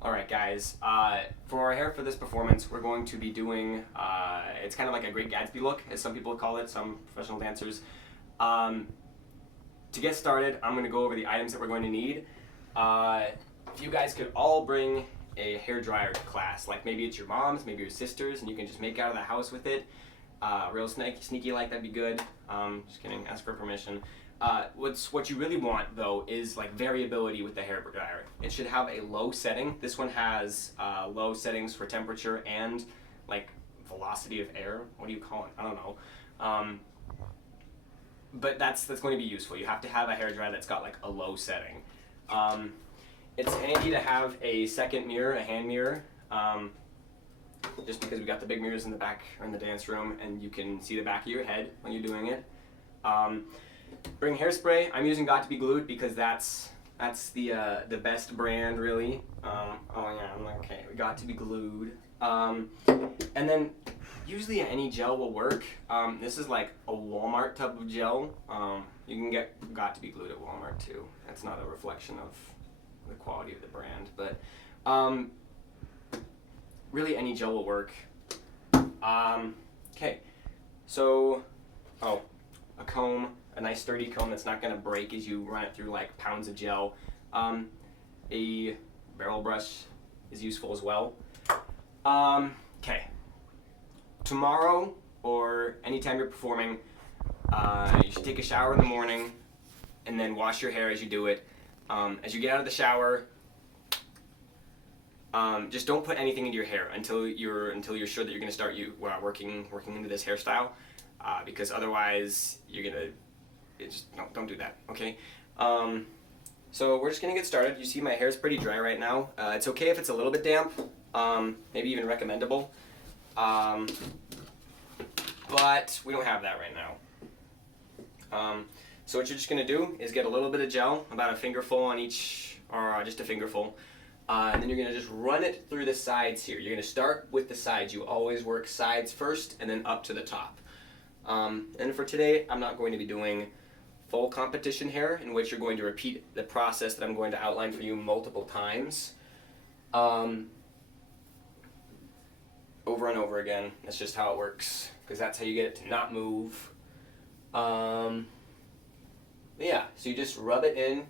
Alright guys, for our hair for this performance, we're going to be doing, it's kind of like a Great Gatsby look, as some people call it, some professional dancers. To get started, I'm going to go over the items that we're going to need. If you guys could all bring a hair dryer to class, like maybe it's your mom's, maybe your sister's, and you can just make out of the house with it. Real sneaky like, that'd be good. Just kidding, ask for permission. What you really want though is like variability with the hair dryer. It should have a low setting. This one has low settings for temperature and like velocity of air. What do you call it? I don't know. But that's going to be useful. You have to have a hair dryer that's got like a low setting. It's handy to have a second mirror, a hand mirror. Just because we got the big mirrors in the back or in the dance room, and you can see the back of your head when you're doing it. Bring hairspray. I'm using Got to Be Glued because that's the best brand really. Oh yeah, I'm like, okay, we got to be glued. And then usually any gel will work. This is like a Walmart tub of gel. You can get Got to Be Glued at Walmart too. That's not a reflection of the quality of the brand, but really any gel will work. Okay, so a comb. A nice sturdy comb that's not going to break as you run it through like pounds of gel. A barrel brush is useful as well. Okay. Tomorrow or anytime you're performing, you should take a shower in the morning and then wash your hair as you do it. As you get out of the shower, just don't put anything into your hair until you're sure that you're going to start working into this hairstyle, because otherwise you're going to don't do that, okay? So we're just gonna get started. You see my hair's pretty dry right now. It's okay if it's a little bit damp, maybe even recommendable, but we don't have that right now. So what you're just gonna do is get a little bit of gel, about a fingerful on each, or just a fingerful, and then you're gonna just run it through the sides here. You're gonna start with the sides. You always work sides first and then up to the top. And for today, I'm not going to be doing full competition hair, in which you're going to repeat the process that I'm going to outline for you multiple times, over and over again. That's just how it works, because that's how you get it to not move. Yeah, so you just rub it in.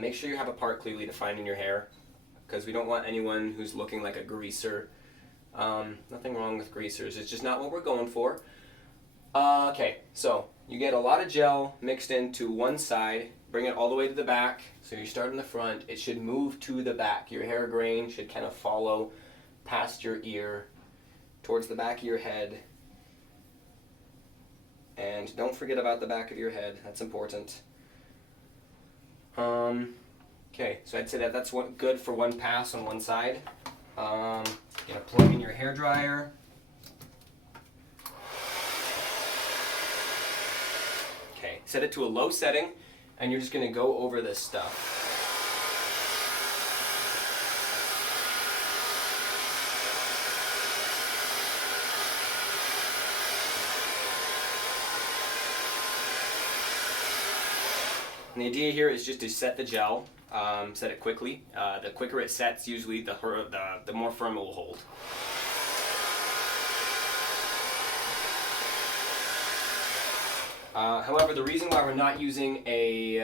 Make sure you have a part clearly defined in your hair, because we don't want anyone who's looking like a greaser. Nothing wrong with greasers, it's just not what we're going for. Okay, so you get a lot of gel mixed into one side, bring it all the way to the back. So you start in the front, it should move to the back. Your hair grain should kind of follow past your ear towards the back of your head. And don't forget about the back of your head, that's important. Okay, so I'd say that's good for one pass on one side. You're gonna plug in your hair dryer. Set it to a low setting, and you're just going to go over this stuff. And the idea here is just to set the gel, set it quickly. The quicker it sets, usually the more firm it will hold. However, the reason why we're not using a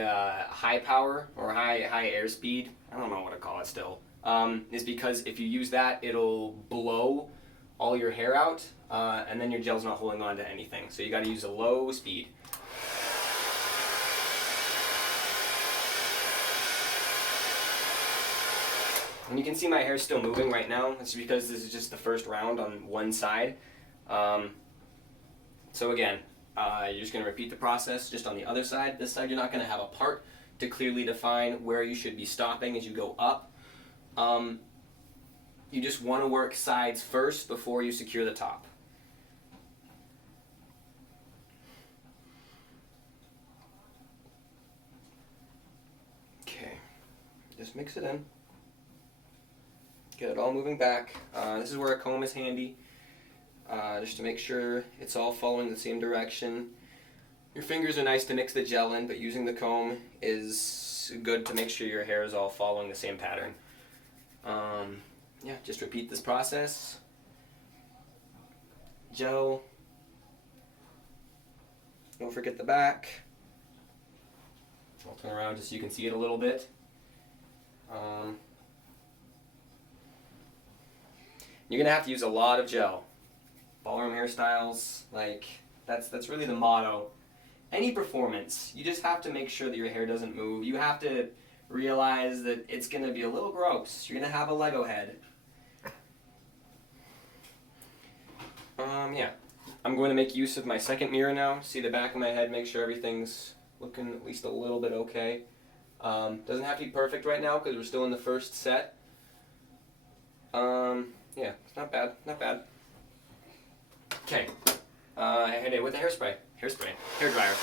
high power or high airspeed, I don't know what to call it still, is because if you use that, it'll blow all your hair out, and then your gel's not holding on to anything. So you got to use a low speed. And you can see my hair's still moving right now. It's because this is just the first round on one side. So again, you're just going to repeat the process just on the other side. This side you're not going to have a part to clearly define where you should be stopping as you go up. You just want to work sides first before you secure the top. Okay, just mix it in. Get it all moving back. This is where a comb is handy. Just to make sure it's all following the same direction. Your fingers are nice to mix the gel in, but using the comb is good to make sure your hair is all following the same pattern. Yeah, just repeat this process. Gel. Don't forget the back. I'll turn around just so you can see it a little bit. You're gonna have to use a lot of gel. Ballroom hairstyles, like that's really the motto. Any performance, you just have to make sure that your hair doesn't move. You have to realize that it's gonna be a little gross. You're gonna have a Lego head. Yeah. I'm going to make use of my second mirror now. See the back of my head, make sure everything's looking at least a little bit okay. Doesn't have to be perfect right now because we're still in the first set. Yeah, it's not bad, not bad. Okay, with the hair dryer.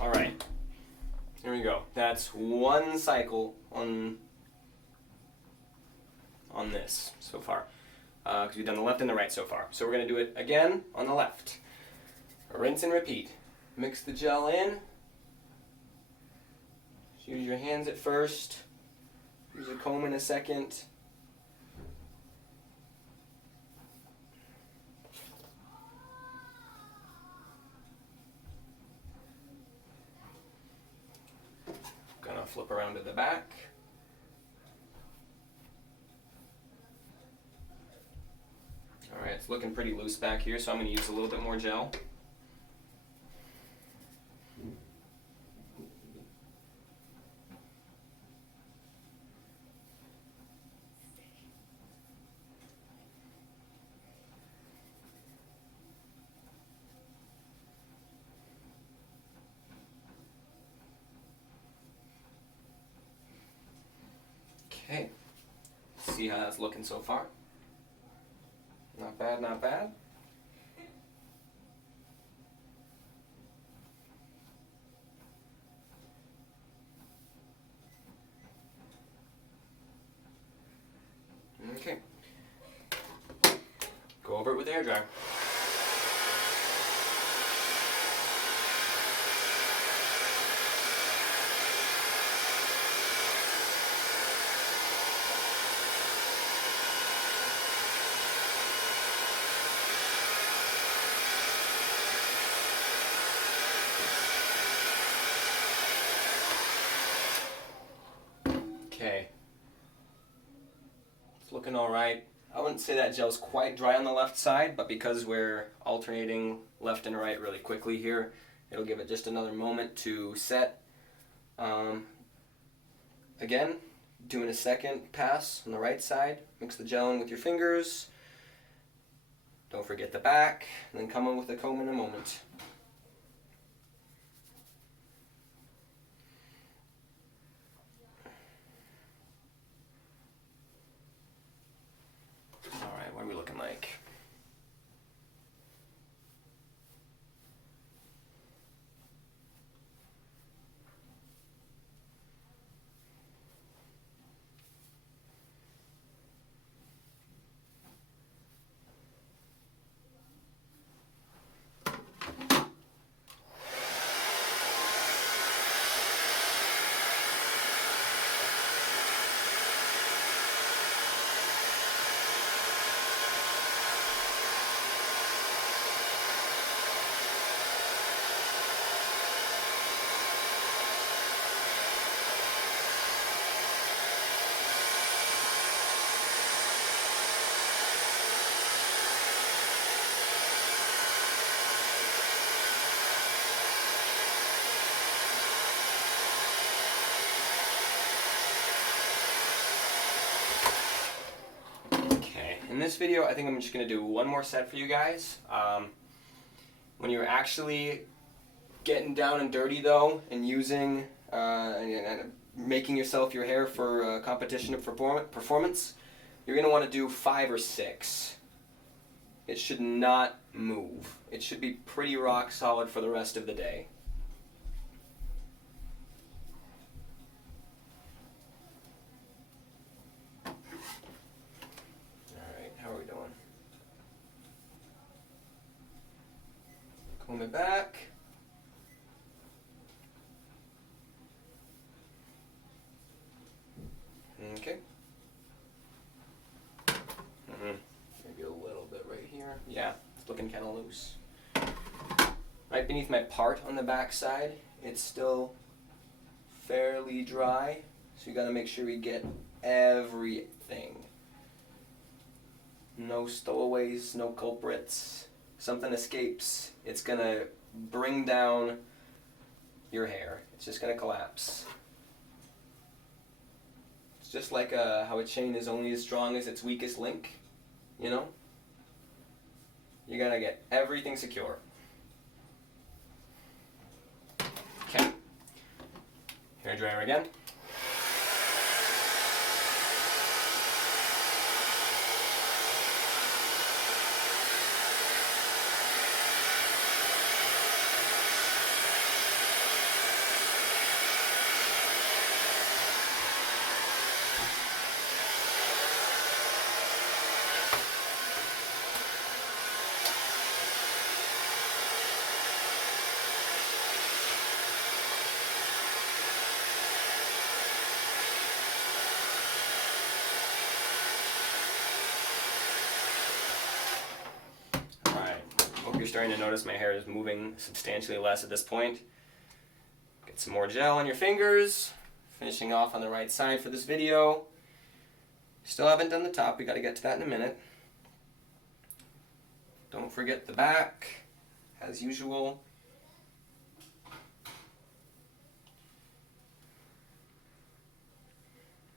All right, here we go. That's one cycle on this so far, because we've done the left and the right so far. So we're going to do it again on the left. Rinse and repeat. Mix the gel in. Just use your hands at first. Use a comb in a second. Gonna flip around to the back. Alright, it's looking pretty loose back here, so I'm going to use a little bit more gel. Okay, see how that's looking so far. Not bad, not bad. Okay. Go over it with the hairdryer. Okay. It's looking all right. I wouldn't say that gel's quite dry on the left side, but because we're alternating left and right really quickly here, it'll give it just another moment to set. Again, doing a second pass on the right side. Mix the gel in with your fingers. Don't forget the back, and then come in with the comb in a moment. Alright, what are we looking like? In this video, I think I'm just going to do one more set for you guys. When you're actually getting down and dirty though, and using and making yourself your hair for a competition of performance, you're going to want to do 5 or 6. It should not move. It should be pretty rock solid for the rest of the day. Alright, how are we doing? Comb it back. Okay. Maybe a little bit right here. Yeah, it's looking kind of loose. Right beneath my part on the back side, it's still fairly dry, so you got to make sure we get everything. No stowaways, no culprits. Something escapes, it's gonna bring down your hair. It's just gonna collapse. It's just like how a chain is only as strong as its weakest link, you know? You gotta get everything secure. Okay. Hair dryer again. You're starting to notice my hair is moving substantially less at this point. Get some more gel on your fingers. Finishing off on the right side for this video. Still haven't done the top, we gotta get to that in a minute. Don't forget the back, as usual.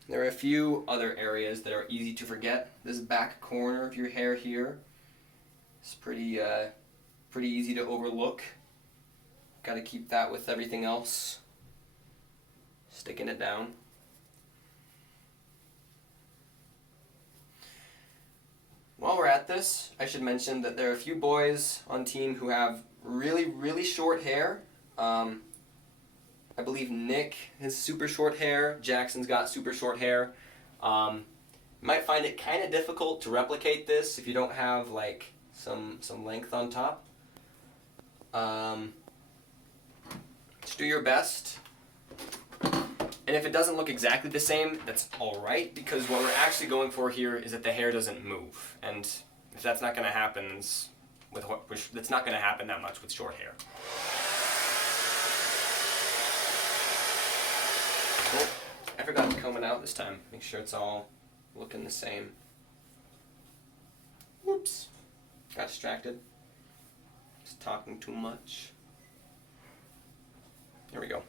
There are a few other areas that are easy to forget. This back corner of your hair here is pretty easy to overlook. Got to keep that with everything else. Sticking it down. While we're at this, I should mention that there are a few boys on team who have really, really short hair. I believe Nick has super short hair. Jackson's got super short hair. You might find it kind of difficult to replicate this if you don't have like some length on top. Just do your best. And if it doesn't look exactly the same, that's alright, because what we're actually going for here is that the hair doesn't move. And if that's not going to happen, that's not going to happen that much with short hair. Oh, I forgot to comb it out this time. Make sure it's all looking the same. Whoops. Got distracted. Just talking too much. There we go.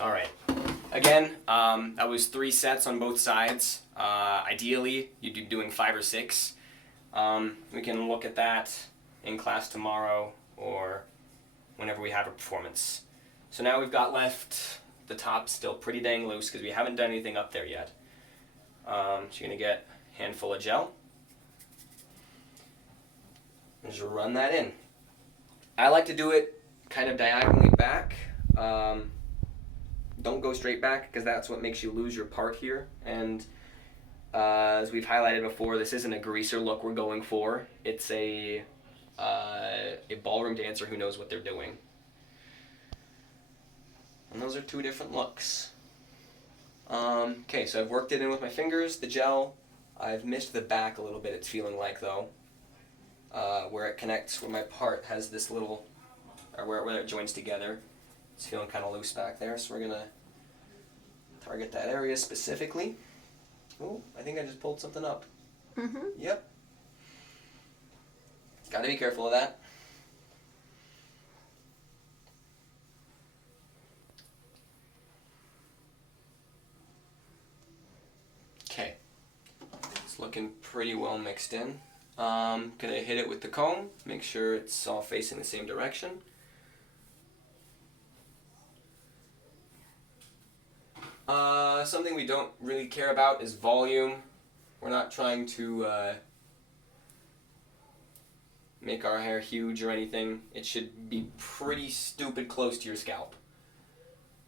All right. Again, that was 3 sets on both sides. Ideally, you'd be doing 5 or 6. We can look at that in class tomorrow or whenever we have a performance. So now we've got left the top still pretty dang loose because we haven't done anything up there yet. So you're going to get a handful of gel and just run that in. I like to do it kind of diagonally back. Don't go straight back because that's what makes you lose your part here. And as we've highlighted before, this isn't a greaser look we're going for. It's a ballroom dancer who knows what they're doing. And those are 2 different looks. Okay, so I've worked it in with my fingers, the gel. I've missed the back a little bit, it's feeling like, though. Where it connects, where my part has this little, or where it joins together. It's feeling kind of loose back there, so we're going to target that area specifically. Oh, I think I just pulled something up. Mm-hmm. Yep. Got to be careful of that. looking pretty well mixed in. Gonna hit it with the comb, make sure it's all facing the same direction. Something we don't really care about is volume. We're not trying to make our hair huge or anything. It should be pretty stupid close to your scalp.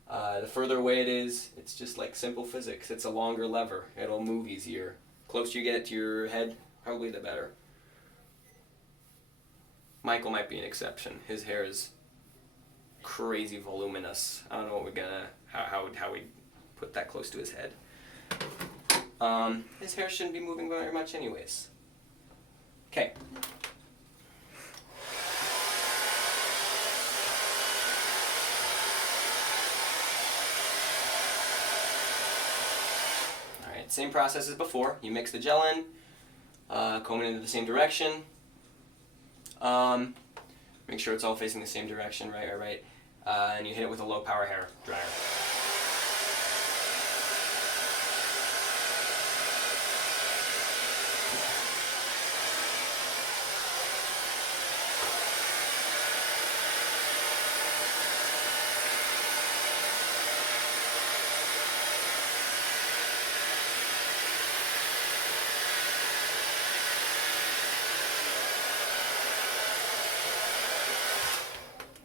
The further away it is, it's just like simple physics. It's a longer lever. It'll move easier. Closer you get it to your head, probably the better. Michael might be an exception. His hair is crazy voluminous. I don't know what we're gonna, how we put that close to his head. His hair shouldn't be moving very much anyways. Okay. Alright, same process as before. You mix the gel in, comb it into the same direction. Make sure it's all facing the same direction, right. And you hit it with a low power hair dryer.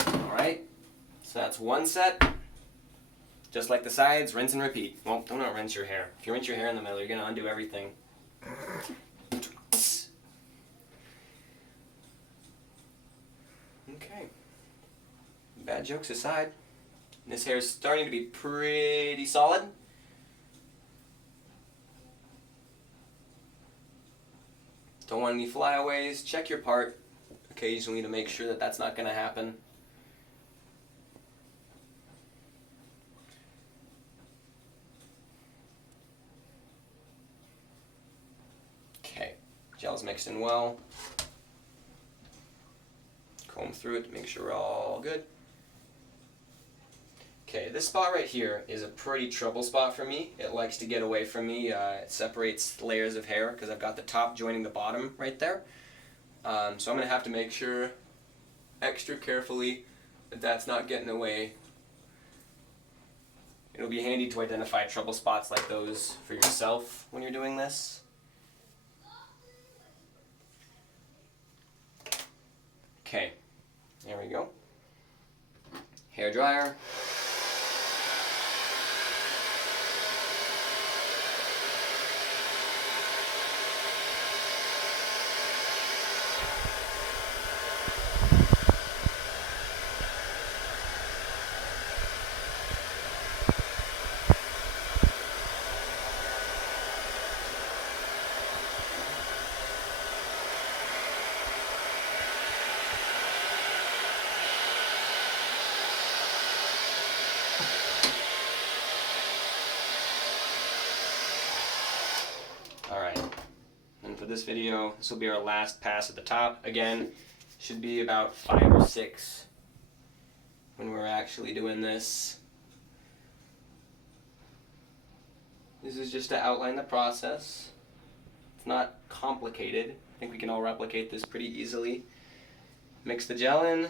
Alright, so that's one set. Just like the sides, rinse and repeat. Well, don't rinse your hair. If you rinse your hair in the middle, you're going to undo everything. Okay. Bad jokes aside, this hair is starting to be pretty solid. Don't want any flyaways. Check your part occasionally to make sure that that's not going to happen. Okay, gel's mixed in well. Comb through it to make sure we're all good. Okay, this spot right here is a pretty trouble spot for me. It likes to get away from me. It separates layers of hair because I've got the top joining the bottom right there. So I'm going to have to make sure extra carefully that that's not getting away. It'll be handy to identify trouble spots like those for yourself when you're doing this. Okay, there we go. Hair dryer. Alright, and for this video, this will be our last pass at the top. Again, should be about 5 or 6 when we're actually doing this. This is just to outline the process. It's not complicated. I think we can all replicate this pretty easily. Mix the gel in,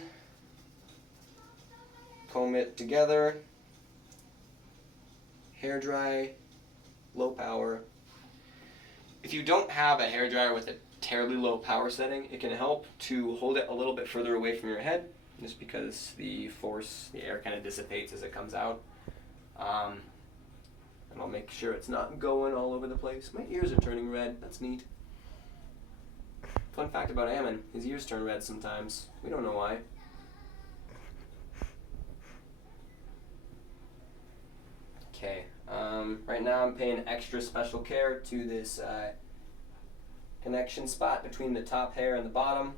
comb it together, hair dry, low power. If you don't have a hairdryer with a terribly low power setting, it can help to hold it a little bit further away from your head, just because the air kind of dissipates as it comes out. And I'll make sure it's not going all over the place. My ears are turning red, that's neat. Fun fact about Ammon, his ears turn red sometimes. We don't know why. Okay. Right now I'm paying extra special care to this connection spot between the top hair and the bottom,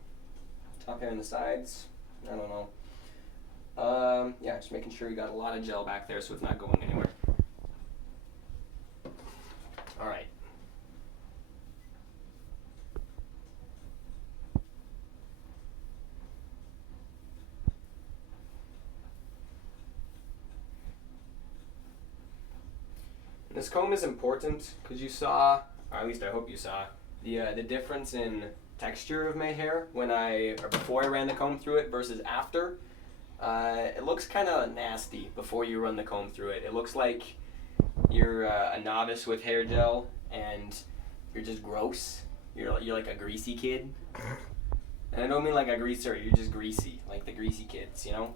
top hair and the sides. I don't know. Yeah, just making sure we got a lot of gel back there so it's not going anywhere. Alright. This comb is important because you saw, or at least I hope you saw, the difference in texture of my hair before I ran the comb through it versus after. It looks kind of nasty before you run the comb through it. It looks like you're a novice with hair gel and you're just gross. You're like a greasy kid. And I don't mean like a greaser, you're just greasy, like the greasy kids, you know?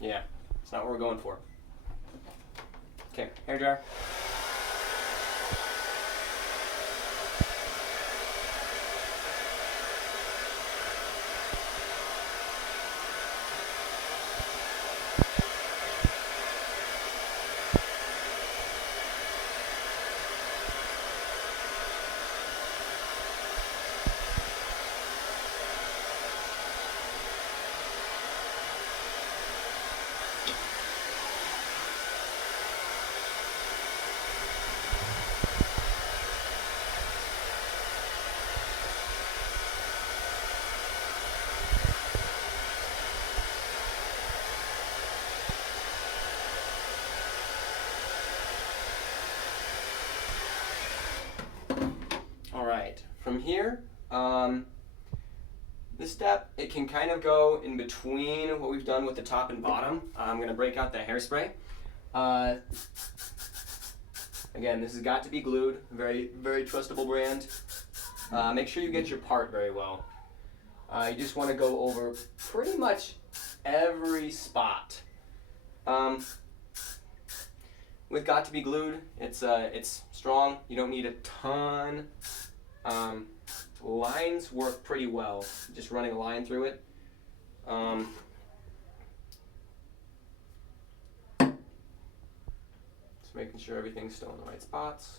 Yeah, it's not what we're going for. Okay, hair dryer. Alright, from here, this step, it can kind of go in between what we've done with the top and bottom. I'm going to break out the hairspray. Again, this has got to be glued, very, very trustable brand. Make sure you get your part very well. You just want to go over pretty much every spot. With got to be glued, it's strong. You don't need a ton. Lines work pretty well. Just running a line through it. Just making sure everything's still in the right spots.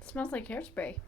It smells like hairspray.